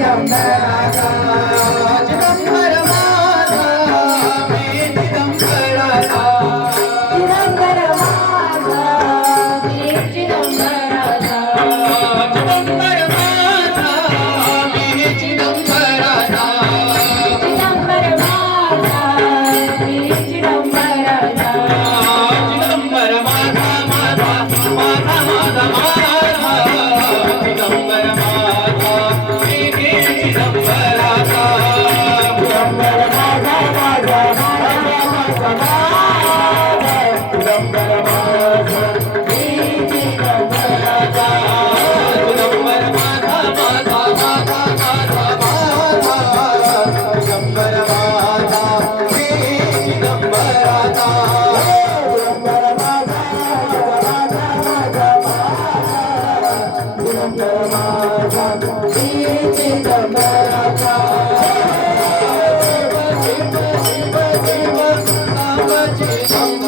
माझा Bye-bye. 我们。